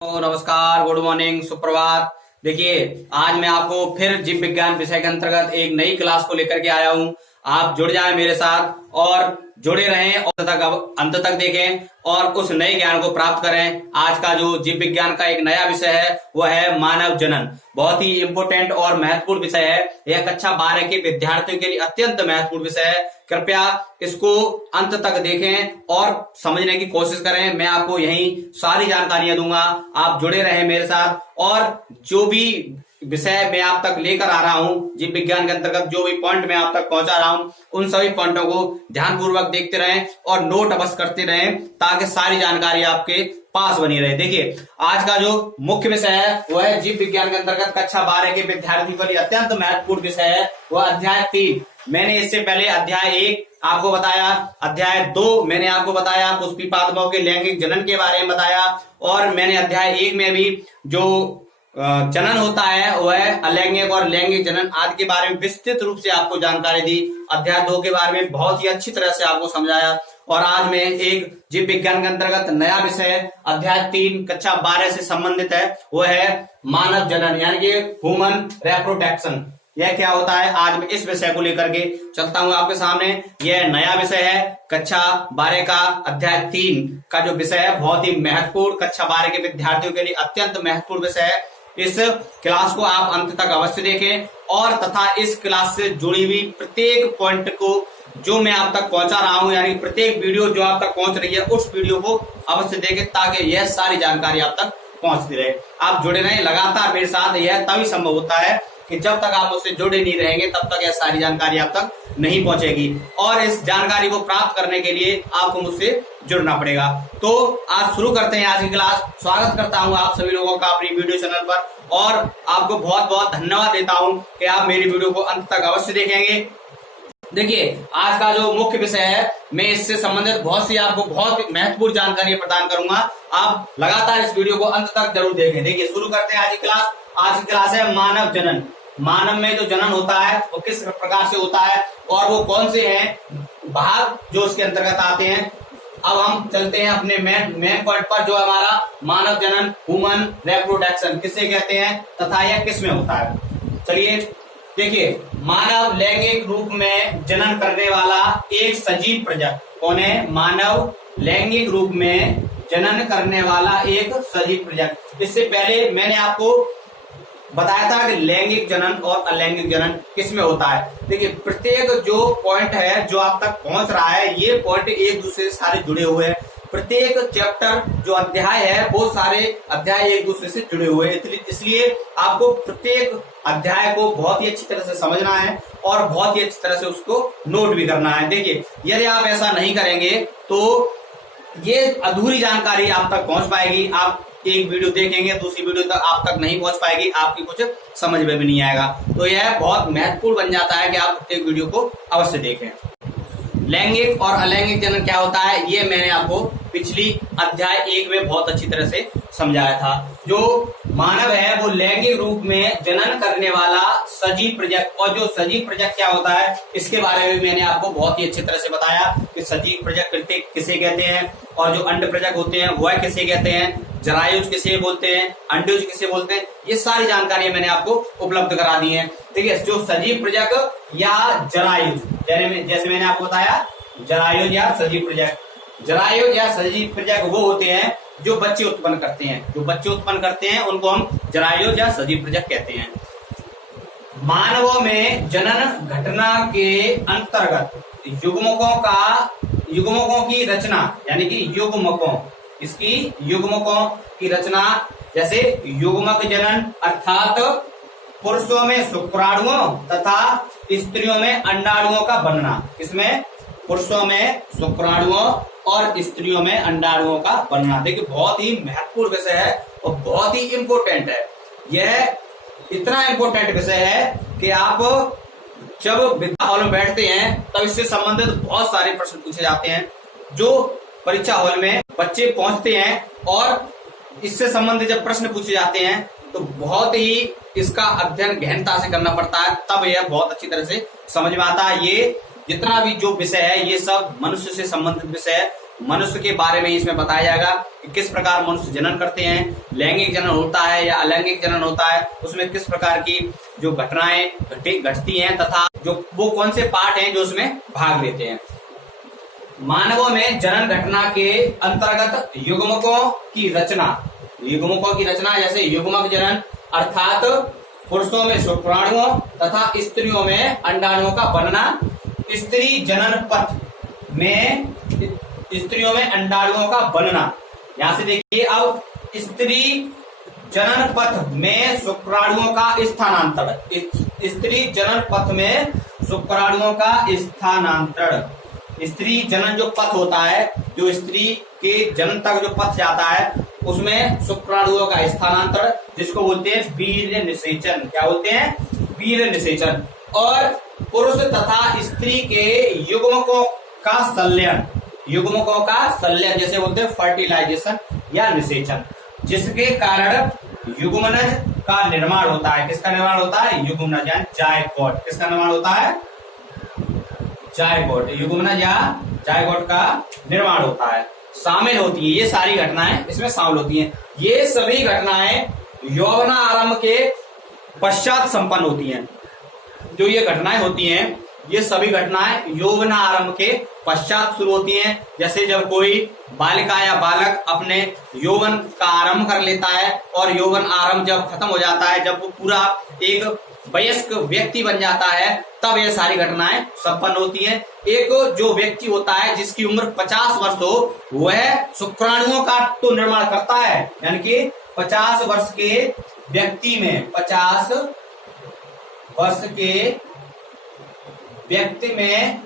तो नमस्कार, good morning, सुप्रभात। देखिए, आज मैं आपको फिर जीव विज्ञान विषय के अंतर्गत एक नई क्लास को लेकर के आया हूं। आप जुड़ जाएं मेरे साथ और जुड़े रहें और अंत तक देखें और उस नए ज्ञान को प्राप्त करें। आज का जो जीव विज्ञान का एक नया विषय है वह है मानव जनन। बहुत ही इंपोर्टेंट और महत्वपूर्ण विषय है। यह कक्षा 12 के विद्यार्थियों के लिए अत्यंत महत्वपूर्ण विषय है। कृपया इसको अंत तक देखें और समझने की कोशिश करें। मैं आपको यही सारी जानकारियां दूंगा। आप जुड़े रहें मेरे साथ और जो भी विषय मैं आप तक लेकर आ रहा हूं, जीव विज्ञान के अंतर्गत जो भी पॉइंट मैं आप तक पहुंचा रहा हूं, उन सभी पॉइंटों को ध्यानपूर्वक देखते रहें और नोट अवश्य करते रहें ताकि सारी जानकारी आपके पास बनी रहे। देखिए, आज का जो मुख्य विषय है वह है जीव विज्ञान के अंतर्गत कक्षा 12 के विद्यार्थियों के लिए अत्यंत महत्वपूर्ण विषय है, वह अध्याय 3। मैंने इससे पहले अध्याय 1 आपको बताया, अध्याय 2 मैंने आपको बताया पुष्पी पादपों के लैंगिक जनन के बारे में बताया, और मैंने अध्याय 1 में भी जो जनन होता है वह अलैंगिक और लैंगिक जनन आदि के बारे में विस्तृत रूप से आपको जानकारी दी। अध्याय 2 के बारे में बहुत ही अच्छी तरह से आपको समझाया। और आज मैं एक जीव विज्ञान के अंतर्गत नया विषय अध्याय 3 कक्षा 12 से संबंधित है, वह है मानव जनन यानी कि ह्यूमन रिप्रोडक्शन। यह क्या होता है, आज मैं इस विषय को लेकर के चलता हूं आपके सामने। यह नया विषय है कक्षा 12 का अध्याय 3 का जो विषय है, बहुत ही महत्वपूर्ण, कक्षा 12 के विद्यार्थियों के लिए अत्यंत महत्वपूर्ण विषय है। इस क्लास को आप अंत तक अवश्य देखें और तथा इस क्लास से जुड़ी हुई प्रत्येक पॉइंट को जो मैं आप तक पहुंचा रहा हूं, यानी प्रत्येक वीडियो जो आप तक पहुंच रही है उस वीडियो को अवश्य देखें ताकि यह सारी जानकारी आप तक पहुंचती रहे। आप जुड़े रहें लगातार मेरे साथ। यह तभी संभव होता है कि जब तक आप उससे जुड़े नहीं रहेंगे तब तक यह सारी जानकारी आप तक नहीं पहुंचेगी, और इस जानकारी को प्राप्त करने के लिए आपको मुझसे जुड़ना पड़ेगा। तो आज शुरू करते हैं आज की क्लास। स्वागत करता हूं आप सभी लोगों का अपनी वीडियो चैनल पर, और आपको बहुत बहुत धन्यवाद देता हूं कि आप मेरी वीडियो को अंत तक अवश्य देखेंगे। देखिए, आज का जो मुख्य विषय है, मैं इससे संबंधित बहुत सी आपको बहुत महत्वपूर्ण जानकारी प्रदान करूंगा। आप लगातार इस वीडियो को अंत तक जरूर देखें। देखिए, शुरू करते हैं आज की क्लास। आज की क्लास है मानव जनन। मानव में जो जनन होता है वो किस प्रकार से होता है और वो कौन से हैं भाग जो उसके अंतर्गत आते हैं। अब हम चलते हैं अपने मेन पॉइंट पर, जो हमारा मानव जनन, ह्यूमन रिप्रोडक्शन किसे कहते हैं तथा यह किस में होता है। चलिए देखिए, मानव लैंगिक रूप में जनन करने वाला एक सजीव प्रजक कौन है? मानव लैंगिक रूप में जनन करने वाला एक सजीव प्रजक। इससे पहले मैंने आपको बताया था कि लैंगिक जनन और अलैंगिक जनन किस में होता है। देखिए, प्रत्येक जो पॉइंट है जो आप तक पहुंच रहा है, ये पॉइंट एक दूसरे से सारे जुड़े हुए हैं। प्रत्येक चैप्टर जो अध्याय है वो सारे अध्याय एक दूसरे से जुड़े हुए हैं, इसलिए आपको प्रत्येक अध्याय को बहुत ही अच्छी तरह से समझना है और बहुत ही अच्छी तरह से उसको नोट भी करना है। देखिए, यदि आप ऐसा नहीं करेंगे तो ये अधूरी जानकारी आप तक पहुंच पाएगी। आप एक वीडियो देखेंगे, दूसरी वीडियो तक आप तक नहीं पहुंच पाएगी, आपकी कुछ समझ में भी नहीं आएगा। तो यह बहुत महत्वपूर्ण बन जाता है कि आप प्रत्येक वीडियो को अवश्य देखें। लैंगिक और अलैंगिक जनन क्या होता है, ये मैंने आपको पिछली अध्याय 1 में बहुत अच्छी तरह से समझाया था। जो मानव है वो लैंगिक रूप में जनन करने वाला सजीव प्रजक, और जो सजीव प्रजक क्या होता है इसके बारे में मैंने आपको बहुत ही अच्छी तरह से बताया कि सजीव प्रजक किसे कहते हैं, और जो अंड प्रजक होते हैं वह किसे कहते हैं, जरायुज किसे बोलते हैं, अंडुज किसे बोलते हैं, ये सारी जानकारी मैंने आपको उपलब्ध करा दी है। देखिए, जो सजीव प्रजक या जरायुज, जैसे मैंने आपको बताया जरायुज या सजीव प्रजक, जरायुज या सजीव प्रजक वो होते हैं जो बच्चे उत्पन्न करते हैं। जो बच्चे उत्पन्न करते हैं उनको हम जरायुज या सजीव प्रजक कहते हैं। मानवों में जनन घटना के अंतर्गत युग्मकों की रचना, यानी कि युग्मकों की रचना, जैसे युग्मक जनन अर्थात पुरुषों में शुक्राणुओं तथा स्त्रियों में अंडाणुओं का बनना। इसमें पुरुषों में शुक्राणुओं और स्त्रियों में अंडाणुओं का बनना। देखिए, बहुत ही महत्वपूर्ण विषय है और बहुत ही इंपोर्टेंट है। यह इतना इंपोर्टेंट विषय है कि आप जब विद्या हॉल में बैठते हैं तब इससे संबंधित बहुत सारे प्रश्न पूछे जाते हैं। जो परीक्षा हॉल में बच्चे पहुंचते हैं और इससे संबंधित जब प्रश्न पूछे जाते हैं तो बहुत ही इसका अध्ययन गहनता से करना पड़ता है, तब यह बहुत अच्छी तरह से समझ में आता है। ये जितना भी जो विषय है ये सब मनुष्य से संबंधित विषय है, मनुष्य के बारे में इसमें बताया जाएगा कि किस प्रकार मनुष्य जनन करते हैं, लैंगिक जनन होता है या अलैंगिक जनन होता है, उसमें किस प्रकार की जो घटनाएं घटती हैं तथा जो वो कौन से पार्ट हैं जो उसमें भाग लेते हैं। मानवों में जनन घटना के अंतर्गत युग्मकों की रचना जैसे युग्मक जनन अर्थात पुरुषों में शुक्राणुओं तथा स्त्रियों में अंडाणुओं का बनना, स्त्रियों में अंडाणुओं का बनना। यहां से देखिए, अब स्त्री जनन पथ में शुक्राणुओं का स्थानांतरण, स्त्री जनन जो पथ होता है, जो स्त्री के जन्म तक जो पथ जाता है, उसमें शुक्राणुओं का स्थानांतरण, जिसको बोलते हैं वीर्य निषेचन। क्या बोलते हैं? वीर्य निषेचन। और पुरुष तथा स्त्री के युग्मकों का संलयन जैसे बोलते हैं फर्टिलाइजेशन या निषेचन, जिसके कारण युग्मनज का निर्माण होता है। किसका निर्माण होता है? युग्मनज या जायगोट। किसका निर्माण होता है? जायगोट। युग्मनज या जायगोट का निर्माण होता है। शामिल होती है, ये सारी घटनाएं इसमें शामिल होती हैं। ये सभी घटनाएं यौवन आरंभ के पश्चात संपन्न होती हैं। जो ये घटनाएं होती हैं, ये सभी घटनाएं यौवन आरंभ के पश्चात शुरू होती हैं। जैसे जब कोई बालिका या बालक अपने यौवन का आरंभ कर लेता है और यौवन आरंभ जब खत्म हो जाता है, जब वो पूरा एक वयस्क व्यक्ति बन जाता है, तब ये सारी घटनाएं संपन्न होती हैं। एक जो व्यक्ति होता है जिसकी उम्र 50 वर्ष हो, वह शुक्राणुओं का तो निर्माण करता है, यानी कि 50 वर्ष के व्यक्ति में, 50 वर्ष के व्यक्ति में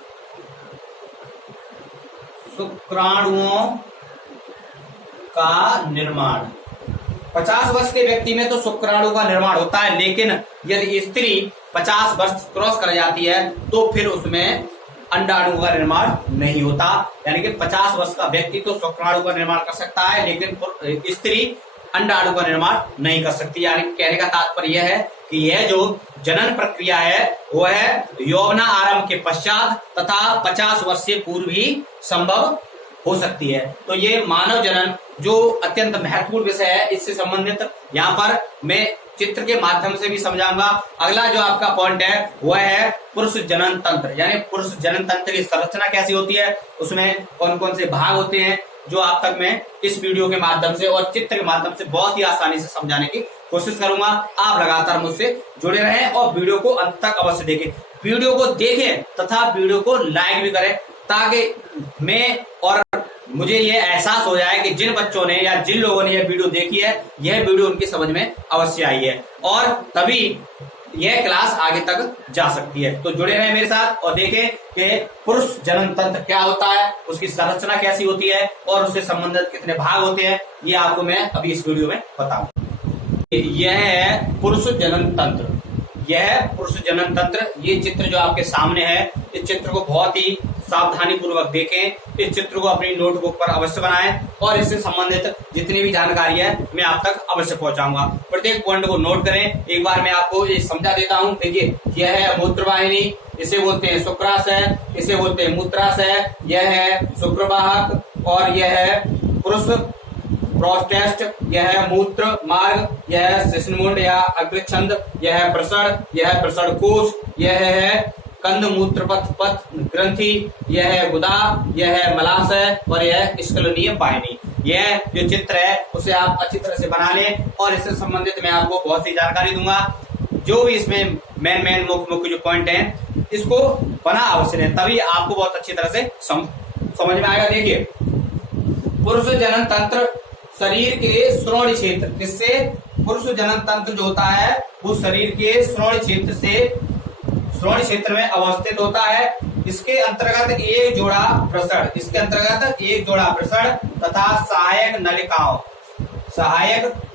शुक्राणुओं का निर्माण, 50 वर्ष के व्यक्ति में तो शुक्राणु का निर्माण होता है। लेकिन यदि स्त्री 50 वर्ष क्रॉस कर जाती है तो फिर उसमें अंडाणु का निर्माण नहीं होता। यानी कि 50 वर्ष का व्यक्ति तो शुक्राणु का निर्माण कर सकता है, लेकिन स्त्री अंडाणु का निर्माण नहीं कर सकती। यानी कहने का तात्पर्य यह है कि यह जो जनन प्रक्रिया है वह यौवना आरंभ के पश्चात तथा 50 वर्ष से पूर्व ही संभव हो सकती है। तो ये मानव जनन जो अत्यंत महत्वपूर्ण विषय है, इससे संबंधित यहाँ पर मैं चित्र के माध्यम से भी समझाऊंगा। अगला जो आपका पॉइंट है वह है पुरुष जनन तंत्र, यानी पुरुष जनन तंत्र की संरचना कैसी होती है, उसमें कौन कौन से भाग होते हैं, जो आप तक मैं इस वीडियो के माध्यम से और चित्र के माध्यम से बहुत ही आसानी से समझाने की कोशिश करूंगा। आप लगातार मुझसे जुड़े रहें और वीडियो को अंत तक अवश्य देखें। वीडियो को देखें तथा वीडियो को लाइक भी करें, ताकि मैं और मुझे ये एहसास हो जाए कि जिन बच्चों ने या जिन लोगों ने यह वीडियो देखी है, यह वीडियो उनकी समझ में अवश्य आई है और तभी यह क्लास आगे तक जा सकती है। तो जुड़े रहें मेरे साथ और देखें कि पुरुष जनन तंत्र क्या होता है, उसकी संरचना कैसी होती है और उससे संबंधित कितने भाग होते हैं, ये आपको मैं अभी इस वीडियो में बताऊंगा। यह है पुरुष जनन तंत्र। यह पुरुष जनन तंत्र, ये चित्र जो आपके सामने है, इस चित्र को बहुत ही सावधानी पूर्वक देखें। इस चित्र को अपनी नोटबुक पर अवश्य बनाएं और इससे संबंधित जितनी भी जानकारी है मैं आप तक अवश्य पहुंचाऊंगा। प्रत्येक पॉइंट को नोट करें। एक बार मैं आपको ये समझा देता हूं। देखिए, यह है मूत्रवाहिनी, इसे बोलते हैं शुक्राशय, इसे बोलते हैं मूत्राशय, यह है शुक्रवाहक और यह है पुरुष प्रोस्टेट, यह है मूत्र मार्ग, यह है शिश्नमुंड या अग्रछंद, यह है प्रसरण, यह है प्रसरण कोश, यह है कंद मूत्र पथ ग्रंथि, यह है गुदा, यह है मलाशय और यह है स्खलनीय वाहिनी। यह जो चित्र है उसे आप अच्छी तरह से बना लें और इससे संबंधित मैं आपको बहुत सी जानकारी दूंगा। जो भी इसमें मेन मुख्य जो पॉइंट है, इसको बना अवश्य लें, तभी आपको बहुत अच्छी तरह से समझ में आएगा। देखिए, पुरुष जनन तंत्र शरीर के श्रोणि क्षेत्र, किससे? पुरुष जनन तंत्र जो होता है वो शरीर के श्रोणि क्षेत्र में अवस्थित होता है। इसके अंतर्गत एक जोड़ा प्रसरण, तथा सहायक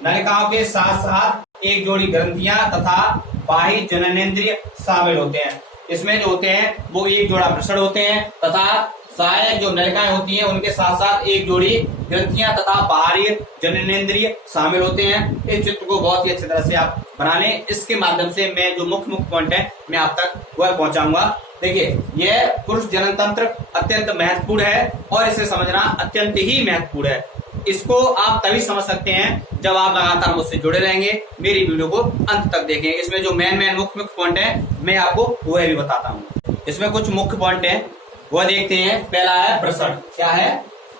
नलिकाओं के साथ साथ एक जोड़ी ग्रंथियां तथा बाह्य जननेंद्रिय शामिल होते हैं। इसमें जो होते हैं वो एक जोड़ा प्रसरण होते हैं तथा सहायक जो नलिकाएं होती हैं उनके साथ साथ एक जोड़ी ग्रंथियां तथा बाहरी जननेंद्रिय शामिल होते हैं। इस चित्र को बहुत ही अच्छी तरह से आप बना लें। इसके माध्यम से मैं जो मुख्य पॉइंट है मैं आप तक वह पहुंचाऊंगा। देखिए यह पुरुष जनन तंत्र अत्यंत महत्वपूर्ण है और इसे समझना अत्यंत ही महत्वपूर्ण है। इसको आप तभी समझ सकते हैं जब आप लगातार मुझसे जुड़े रहेंगे, मेरी वीडियो को अंत तक देखें। इसमें जो मेन मुख्य पॉइंट है मैं आपको वह भी बताता हूँ। इसमें कुछ मुख्य पॉइंट है वह देखते हैं। पहला है प्रसरण। क्या है?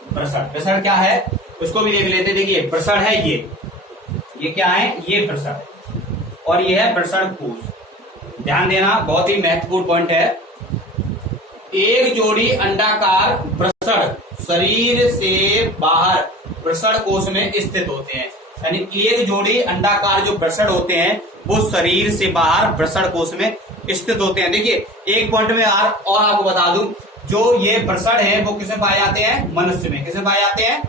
प्रसरण। प्रसरण क्या है उसको भी देख लेते हैं। देखिए प्रसरण है ये क्या है? ये प्रसरण और ये है प्रसरण कोश। ध्यान देना, बहुत ही महत्वपूर्ण पॉइंट है। एक जोड़ी अंडाकार प्रसरण शरीर से बाहर प्रसरण कोश में स्थित होते हैं। यानी एक जोड़ी अंडाकार जो प्रसरण होते हैं वो शरीर से बाहर प्रसरण कोश में स्थित होते हैं। देखिए एक पॉइंट में और आपको बता दूं, जो ये प्रसरण है वो किसमें पाए जाते हैं? मनुष्य में। किसमें पाए जाते हैं?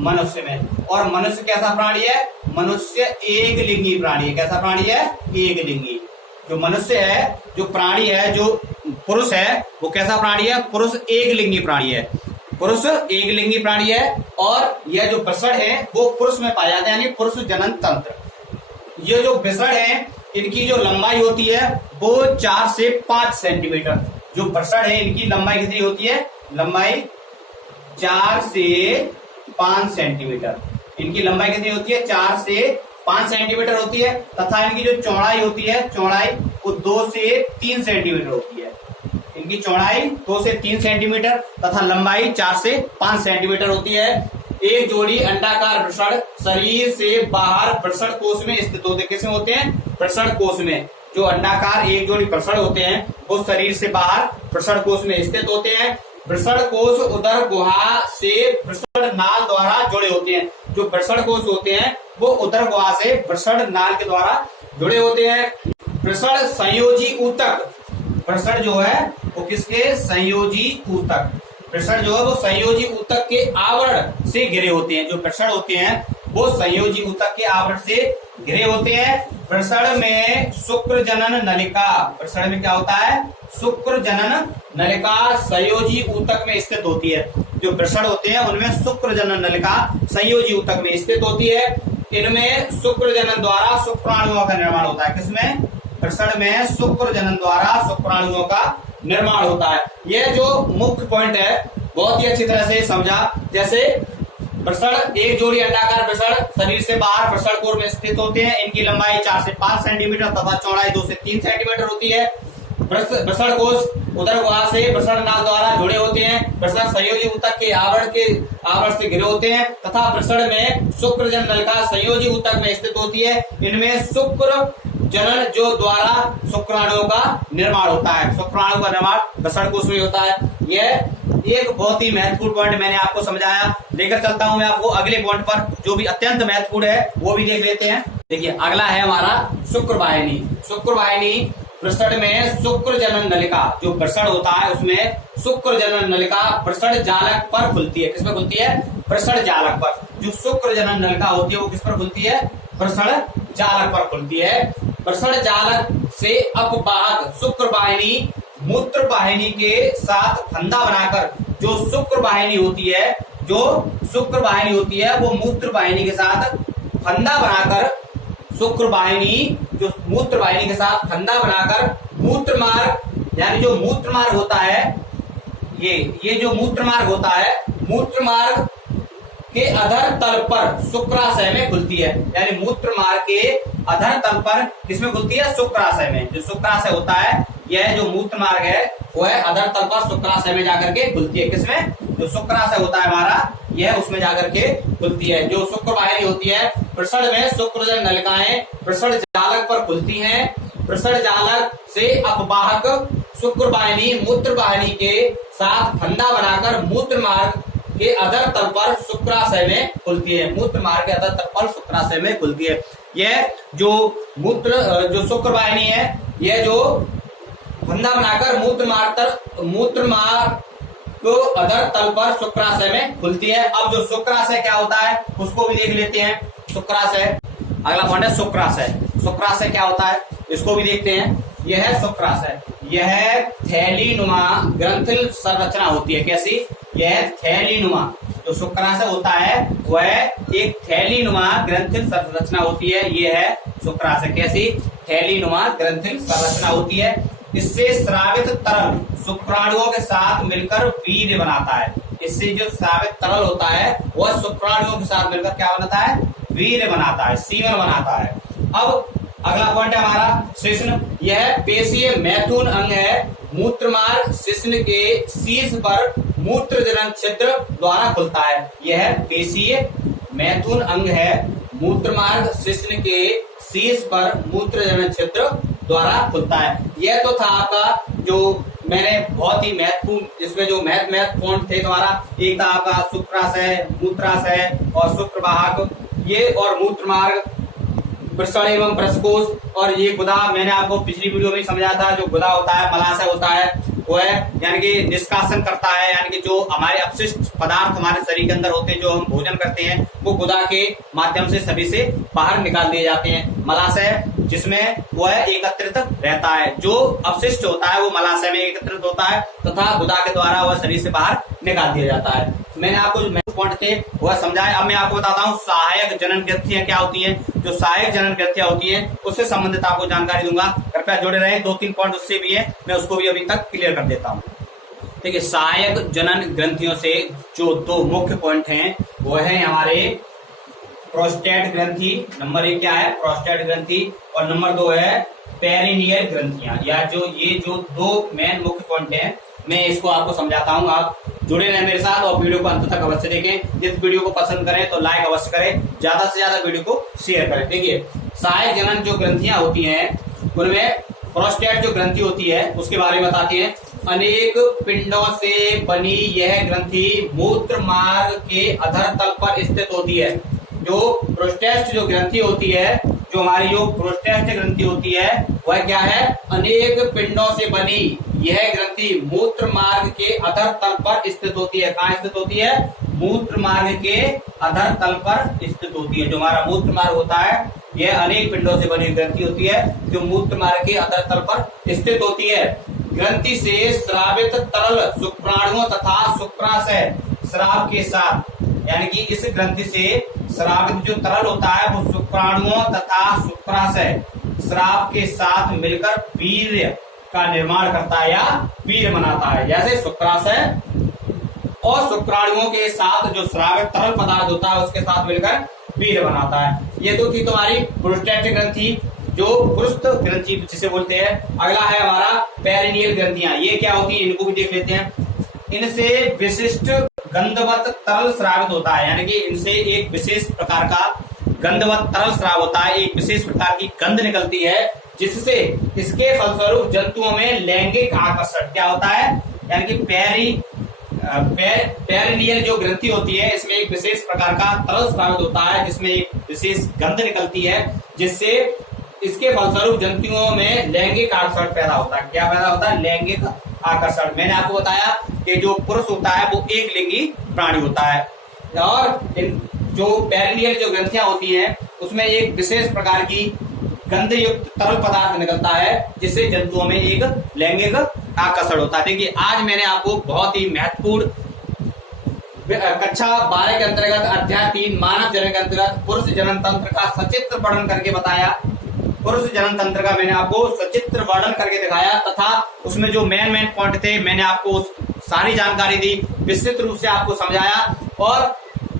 मनुष्य में। और मनुष्य कैसा प्राणी है? मनुष्य एक लिंगी प्राणी है। कैसा प्राणी है? एक लिंगी। जो मनुष्य है, जो प्राणी है, जो पुरुष है, वो कैसा प्राणी है? पुरुष एक लिंगी प्राणी है। पुरुष एक लिंगी प्राणी है और यह जो प्रसरण है वो पुरुष में पाया जाता है, यानी पुरुष जनन तंत्र। ये जो प्रसरण है इनकी जो लंबाई होती है वो 4 से 5 सेंटीमीटर। जो प्रसरण है इनकी लंबाई कितनी होती है? लंबाई 4 से 5 सेंटीमीटर। इनकी लंबाई कितनी होती है? 4 से 5 सेंटीमीटर होती है। तथा इनकी जो चौड़ाई होती है, चौड़ाई वो 2 से 3 सेंटीमीटर होती है। इनकी चौड़ाई 2 से 3 सेंटीमीटर तथा लंबाई 4 से 5 सेंटीमीटर होती है। एक जोड़ी अंडाकार प्रसरण शरीर से बाहर प्रसरण कोश में स्थित होते हैं। किसमें होते हैं? प्रसरण कोश में। जो अंडाकार एक जोड़ी प्रसरण होते हैं वो शरीर से बाहर प्रसरण कोश में स्थित होते हैं। प्रसरण कोश उदर गुहा से प्रसरण नाल द्वारा जुड़े होते हैं। जो प्रसरण कोश होते हैं वो उदर गुहा से प्रसरण नाल के द्वारा जुड़े होते हैं। प्रसरण संयोजी ऊतक। प्रसरण जो है वो किसके? संयोजी ऊतक। प्रसरण जो है वो संयोजी ऊतक के आवरण से घिरे होते हैं। जो प्रसरण होते हैं वो संयोजी ऊतक के आवरण से घिरे होते हैं। प्रसरण में शुक्र जनन नलिका। प्रसरण में क्या होता है? शुक्र जनन नलिका संयोजी ऊतक में स्थित होती है। जो प्रसरण होते हैं उनमें शुक्र जनन नलिका संयोजी ऊतक में स्थित होती है। इनमें शुक्र जनन द्वारा शुक्राणुओं का निर्माण होता है। किसमें? प्रसरण में शुक्र जनन द्वारा शुक्राणुओं का निर्माण होता है। यह जो मुख्य पॉइंट है बहुत ही अच्छी तरह से समझा। जैसे प्रसरण एक जोड़ी अंडाकार प्रसरण शरीर से बाहर प्रसरण कोश में स्थित होते हैं। इनकी लंबाई 4 से 5 सेंटीमीटर तथा चौड़ाई 2 से 3 सेंटीमीटर होती है। प्रसरण कोश उदर गुहा से प्रसरण नाल द्वारा जुड़े होते हैं। प्रसरण संयोजी ऊतक के आवरण से घिरे होते हैं तथा प्रसरण में शुक्र जनन नलिका संयोजी ऊतक में स्थित होती है। इनमें शुक्र जनन जो द्वारा शुक्राणुओं का निर्माण होता है। शुक्राणु का निर्माण प्रसरण कोश में होता है। यह एक बहुत ही महत्वपूर्ण पॉइंट मैंने आपको समझाया। लेकर चलता हूं मैं आपको अगले पॉइंट पर जो भी अत्यंत महत्वपूर्ण है वो भी देख लेते हैं। देखिए अगला है हमारा शुक्र वाहिनी। शुक्र वाहिनी प्रसरण में शुक्र जनन नलिका जो प्रसरण होता है उसमें शुक्र जनन नलिका प्रसरण जालक पर खुलती है। किस पर खुलती है? प्रसरण जालक पर। जो शुक्र जनन नलिका होती है वो किस पर खुलती है? प्रसरण जालक पर खुलती है। प्रसरण जालक से अपवाहक शुक्र वाहिनी मूत्र वाहिनी के साथ फंदा बनाकर जो शुक्र वाहिनी होती है, जो शुक्र वाहिनी होती है वो मूत्र वाहिनी के साथ फंदा बनाकर शुक्र वाहिनी जो मूत्र वाहिनी के साथ फंदा बनाकर मूत्र मार्ग, यानी जो मूत्र मार्ग होता है, ये जो मूत्र मार्ग होता है, मूत्र मार्ग के अधर तल पर शुक्राशय में खुलती है। यानी मूत्र मार्ग के अधर तल पर किसमें खुलती है? शुक्राशय में। जो शुक्राशय होता है, यह जो मूत्र मार्ग है वो है अधर तल पर शुक्राशय में जाकर के खुलती है। किसमें? जो शुक्राशय होता है हमारा, यह उसमें जाकर के खुलती है। जो शुक्र वाहिनी होती है प्रसरण में शुक्र जनन नलिकाएं प्रसरण जालक पर खुलती हैं। प्रसरण जालक से अपवाहक शुक्र वाहिनी मूत्र वाहिनी के साथ फंदा बनाकर मूत्र मार्ग के अधर तल पर शुक्राशय में खुलती है। मूत्र मार्ग के अधर तल पर शुक्राशय में खुलती है। यह जो शुक्र वाहिनी है, यह जो फंदा बनाकर मूत्र मार्ग को अधर तल पर शुक्राशय में खुलती है। अब जो शुक्राशय क्या होता है उसको भी देख लेते हैं। शुक्राशय अगला पॉइंट है शुक्राशय। शुक्राशय क्या होता है इसको भी देखते हैं। यह है शुक्राशय। यह थैलीनुमा ग्रंथिल संरचना होती है। कैसी? यह थैलीनुमा जो शुक्राशय होता है वह एक थैलीनुमा ग्रंथिल संरचना होती है। यह है शुक्राशय। कैसी? थैलीनुमा ग्रंथिल संरचना होती है। इससे स्रावित तरल शुक्राणुओं के साथ मिलकर वीर्य बनाता है। इससे जो स्रावित तरल होता है वह शुक्राणुओं के साथ मिलकर क्या बनाता है? वीर्य बनाता है, सीमन बनाता है। अब अगला पॉइंट है हमारा शिश्न। यह पेशीय मैथुन अंग है। मूत्रमार्ग शिश्न के शीर्ष पर मूत्रजनन छिद्र द्वारा खुलता है। यह पेशीय मैथुन अंग है। मूत्रमार्ग शिश्न के शीर्ष पर मूत्रजनन छिद्र द्वारा खुलता है। यह तो था आपका जो मैंने बहुत ही महत्वपूर्ण, इसमें जो महत्वपूर्ण थे तुम्हारा, एक था आपका शुक्राशय, मूत्राशय और शुक्रवाहक, ये और मूत्रमार्ग, वृषण एवं वृषकोश, और ये गुदा मैंने आपको पिछली वीडियो में समझाया था। जो गुदा होता है, मलाशय होता है, वो है यानी कि निष्कासन करता है, यानी कि जो हमारे अपशिष्ट पदार्थ हमारे शरीर के अंदर होते हैं, जो हम भोजन करते हैं, वो गुदा के माध्यम से सभी से बाहर निकाल दिए जाते हैं। मलाशय जिसमें वो है एकत्रित रहता है, जो अपशिष्ट होता है वो मलाशय में एकत्रित होता है तथा गुदा के द्वारा वह शरीर से बाहर निकाल दिया जाता है। मैंने आपको जो पॉइंट थे वह समझाया। अब मैं आपको बताता हूँ सहायक जनन ग्रंथियां क्या होती हैं। जो सहायक जनन ग्रंथियां होती हैं उससे संबंधित आपको जानकारी दूंगा, कृपया जुड़े रहें। 2-3 पॉइंट उससे भी है, मैं उसको भी अभी तक क्लियर कर देता हूँ। ठीक है, सहायक जनन ग्रंथियों से जो 2 मुख्य पॉइंट हैं वो है हमारे प्रोस्टेट ग्रंथि, नंबर 1 क्या है? प्रोस्टेट ग्रंथि, और नंबर 2 है पेरिनियल ग्रंथियां, या ये जो 2 मेन मुख्य पॉइंट हैं, मैं इसको आपको समझाता हूँ। आप जुड़े रहें मेरे साथ और वीडियो को अंत तक अवश्य देखें। इस वीडियो को पसंद करें तो लाइक अवश्य करें, ज्यादा से ज्यादा वीडियो को शेयर करें। देखिए, सहायक जनन जो ग्रंथियां होती हैं उनमें प्रोस्टेट जो ग्रंथि होती है उसके बारे में बताती है। अनेक पिंडों से बनी यह ग्रंथि मूत्र मार्ग के अधर तल पर स्थित होती है। जो प्रोस्टेट जो ग्रंथि होती है, जो हमारी जो प्रोस्टेट ग्रंथि होती है वह क्या है? अनेक पिंडों से बनी यह ग्रंथि मूत्र मार्ग के अधर तल पर स्थित होती है। कहाँ स्थित होती है? मूत्र मार्ग के अधर तल पर स्थित होती है। जो हमारा मूत्र मार्ग होता है यह अनेक पिंडों से बनी ग्रंथि होती है, जो मूत्र मार्ग के अधर तल पर स्थित होती है। ग्रंथि से स्रावित तरल शुक्राणुओं तथा शुक्राशय स्राव के साथ, यानी कि इस ग्रंथि से स्रावित जो तरल होता है वो शुक्राणुओं तथा शुक्राशय स्राव के साथ मिलकर वीर्य का निर्माण करता है या वीर्य बनाता है। जैसे शुक्राशय और शुक्राणुओं के साथ जो स्रावित तरल पदार्थ होता है उसके साथ मिलकर वीर्य बनाता है। ये तो थी तुम्हारी प्रोस्टेट ग्रंथि, जो पुरुष ग्रंथि जिसे बोलते हैं। अगला है हमारा पेरिनियल ग्रंथियां। ये क्या होती है इनको भी देख लेते हैं। इनसे विशिष्ट गंधवत तरल स्रावित होता है, यानी कि इनसे एक विशेष प्रकार का गंधवत तरल स्राव होता है, एक विशेष प्रकार की गंध निकलती है, जिससे इसके फलस्वरूप जंतुओं में लैंगिक आकर्षण क्या होता है, यानी कि पेरिनियल जो ग्रंथि होती है इसमें एक विशेष प्रकार का तरल स्रावित होता है, जिसमें एक विशेष गंध निकलती है, जिससे इसके फलस्वरूप जंतुओं में लैंगिक आकर्षण पैदा होता है। क्या पैदा होता है? लैंगिक आकर्षण। मैंने आपको बताया कि जो पुरुष होता है वो एक लिंगी प्राणी होता है, और जो पेरिनियल जो ग्रंथियां होती हैं उसमें एक विशेष प्रकार की गंध युक्त तरल पदार्थ निकलता है, जिससे जंतुओं में एक लैंगिक आकर्षण होता है। देखिए, आज मैंने आपको बहुत ही महत्वपूर्ण कक्षा 12 के अंतर्गत अध्याय 3 मानव जनन के अंतर्गत पुरुष जनन तंत्र का सचित्र वर्णन करके बताया। पुरुष जनन तंत्र का मैंने आपको सचित्र वर्णन करके दिखाया, तथा उसमें जो मेन पॉइंट थे मैंने आपको सारी जानकारी दी, विस्तृत रूप से आपको समझाया, और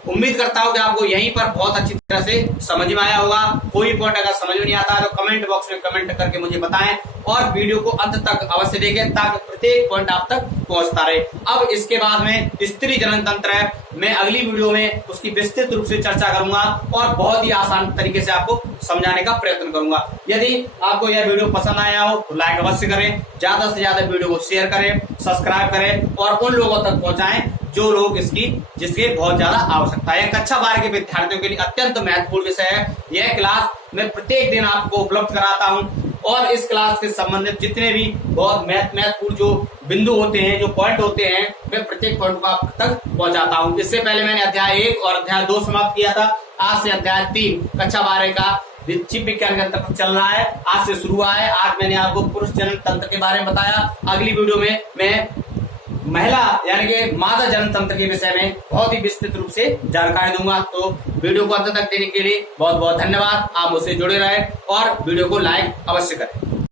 उम्मीद करता हूं कि आपको यहीं पर बहुत अच्छी तरह से समझ में आया होगा। कोई पॉइंट अगर समझ में नहीं आता तो कमेंट बॉक्स में कमेंट करके मुझे बताएं, और वीडियो को अंत तक अवश्य देखें ताकि प्रत्येक पॉइंट आप तक पहुंचता रहे। अब इसके बाद में स्त्री जनन तंत्र है, मैं अगली वीडियो में उसकी विस्तृत रूप से चर्चा करूंगा और बहुत ही आसान तरीके से आपको समझाने का प्रयत्न करूंगा। यदि आपको यह वीडियो पसंद आया हो तो लाइक अवश्य करें, ज्यादा से ज्यादा वीडियो को शेयर करें, सब्सक्राइब करें और उन लोगों तक पहुंचाएं जो लोग जिसके बहुत ज्यादा आवश्यकता है। कक्षा 12 के विद्यार्थियों के लिए अत्यंत महत्वपूर्ण विषय है। यह क्लास मैं प्रत्येक दिन आपको उपलब्ध कराता हूं, और इस क्लास के संबंधित जितने भी बहुत महत्वपूर्ण जो बिंदु होते हैं, जो पॉइंट होते हैं, मैं प्रत्येक पॉइंट को आप तक पहुंचाता हूं। इससे पहले मैंने अध्याय 1 और अध्याय 2 समाप्त किया था। आज से अध्याय 3 कक्षा 12 का जीव विज्ञान का तंत्र चल रहा है, आज से शुरू हुआ है। आज मैंने आपको पुरुष जनन तंत्र के बारे में बताया। अगली वीडियो में मैं महिला यानी कि मादा जनन तंत्र के विषय में बहुत ही विस्तृत रूप से जानकारी दूंगा। तो वीडियो को अंत तक देने के लिए बहुत बहुत धन्यवाद। आप मुझसे जुड़े रहें और वीडियो को लाइक अवश्य करें।